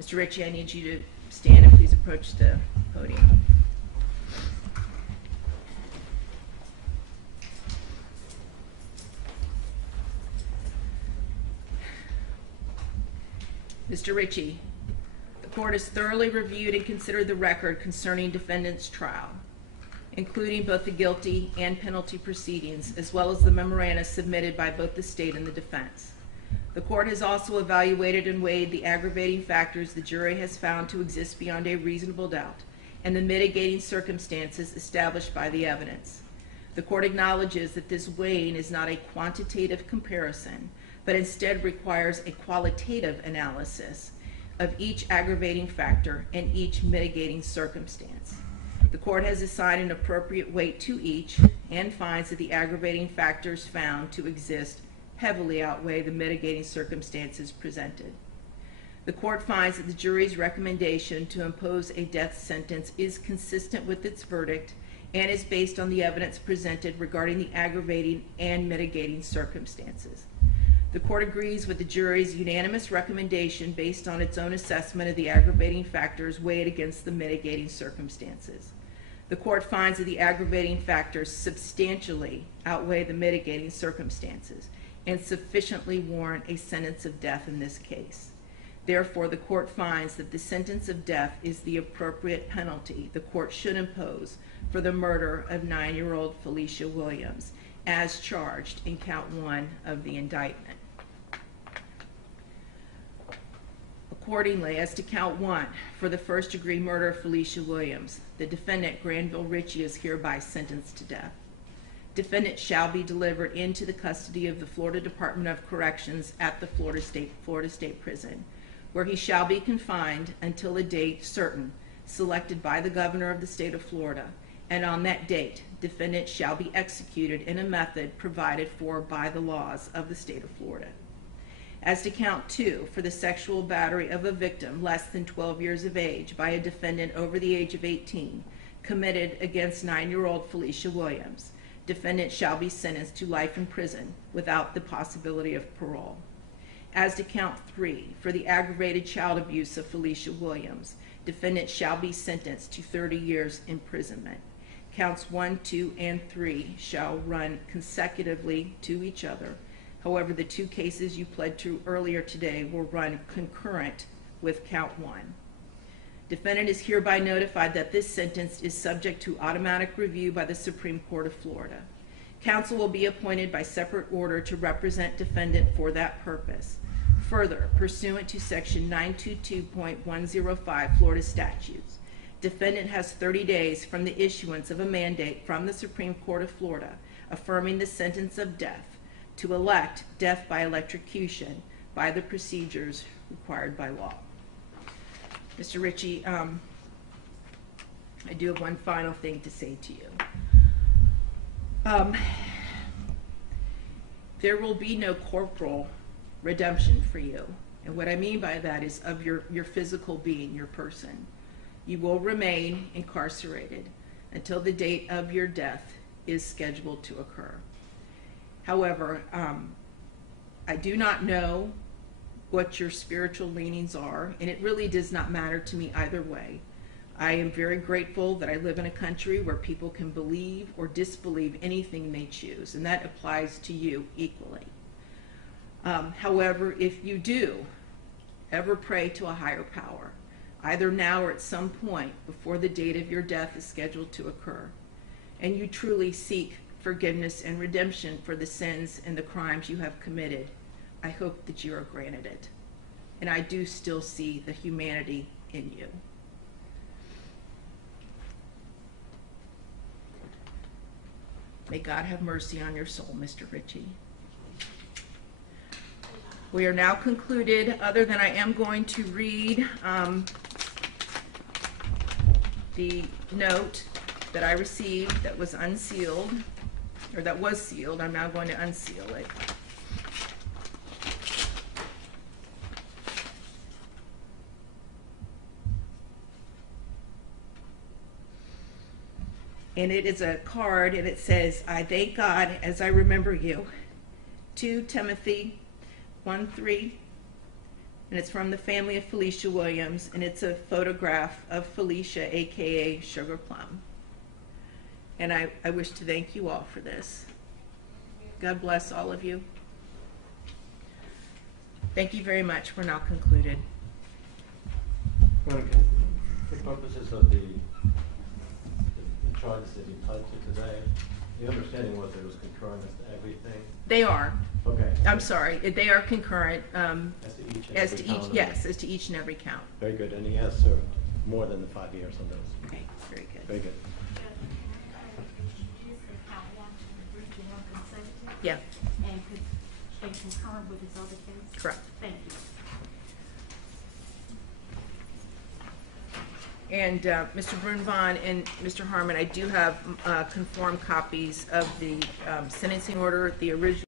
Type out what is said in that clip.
Mr. Ritchie, I need you to stand and please approach the podium. Mr. Ritchie, the court has thoroughly reviewed and considered the record concerning defendant's trial, including both the guilty and penalty proceedings, as well as the memoranda submitted by both the state and the defense. The court has also evaluated and weighed the aggravating factors the jury has found to exist beyond a reasonable doubt and the mitigating circumstances established by the evidence. The court acknowledges that this weighing is not a quantitative comparison, but instead requires a qualitative analysis of each aggravating factor and each mitigating circumstance. The court has assigned an appropriate weight to each and finds that the aggravating factors found to exist heavily outweigh the mitigating circumstances presented. The court finds that the jury's recommendation to impose a death sentence is consistent with its verdict and is based on the evidence presented regarding the aggravating and mitigating circumstances. The court agrees with the jury's unanimous recommendation based on its own assessment of the aggravating factors weighed against the mitigating circumstances. The court finds that the aggravating factors substantially outweigh the mitigating circumstances and sufficiently warrant a sentence of death in this case. Therefore, the court finds that the sentence of death is the appropriate penalty the court should impose for the murder of 9-year-old Felicia Williams, as charged in count 1 of the indictment. Accordingly, as to count 1, for the first-degree murder of Felicia Williams, the defendant, Granville Ritchie, is hereby sentenced to death. Defendant shall be delivered into the custody of the Florida Department of Corrections at the Florida State Prison, where he shall be confined until a date certain, selected by the governor of the state of Florida, and on that date, defendant shall be executed in a method provided for by the laws of the state of Florida. As to count 2, for the sexual battery of a victim less than 12 years of age by a defendant over the age of 18, committed against 9-year-old Felicia Williams, defendant shall be sentenced to life in prison without the possibility of parole. As to count 3, for the aggravated child abuse of Felicia Williams, defendant shall be sentenced to 30 years imprisonment. Counts 1, 2, and 3 shall run consecutively to each other. However, the 2 cases you pled to earlier today will run concurrent with count 1. Defendant is hereby notified that this sentence is subject to automatic review by the Supreme Court of Florida. Counsel will be appointed by separate order to represent defendant for that purpose. Further, pursuant to section 922.105 Florida statutes, defendant has 30 days from the issuance of a mandate from the Supreme Court of Florida affirming the sentence of death to elect death by electrocution by the procedures required by law. Mr. Ritchie, I do have one final thing to say to you. There will be no corporal redemption for you. And what I mean by that is of your physical being, your person. You will remain incarcerated until the date of your death is scheduled to occur. However, I do not know what your spiritual leanings are, and it really does not matter to me either way. I am very grateful that I live in a country where people can believe or disbelieve anything they choose, and that applies to you equally. However, if you do ever pray to a higher power, either now or at some point before the date of your death is scheduled to occur, and you truly seek forgiveness and redemption for the sins and the crimes you have committed, I hope that you are granted it. And I do still see the humanity in you. May God have mercy on your soul, Mr. Ritchie. We are now concluded, other than I am going to read the note that I received that was unsealed, or that was sealed. I'm now going to unseal it. And it is a card, and it says, "I thank God as I remember you." 2 Timothy 1:3. and it's from the family of Felicia Williams, and it's a photograph of Felicia, aka Sugar Plum. And I wish to thank you all for this. God bless all of you. Thank you very much. We're now concluded. For purposes of the charges that you typed to today, the understanding was it was concurrent as to everything? They are. Okay. I'm sorry. They are concurrent. As to each Yes, as to each and every count. Very good. And he has served more than the 5 years on those. Okay, very good. Very good. Yeah. And concurrent with his other case? Correct. Thank you. And Mr. Brunvon and Mr. Harmon, I do have conformed copies of the sentencing order, the original.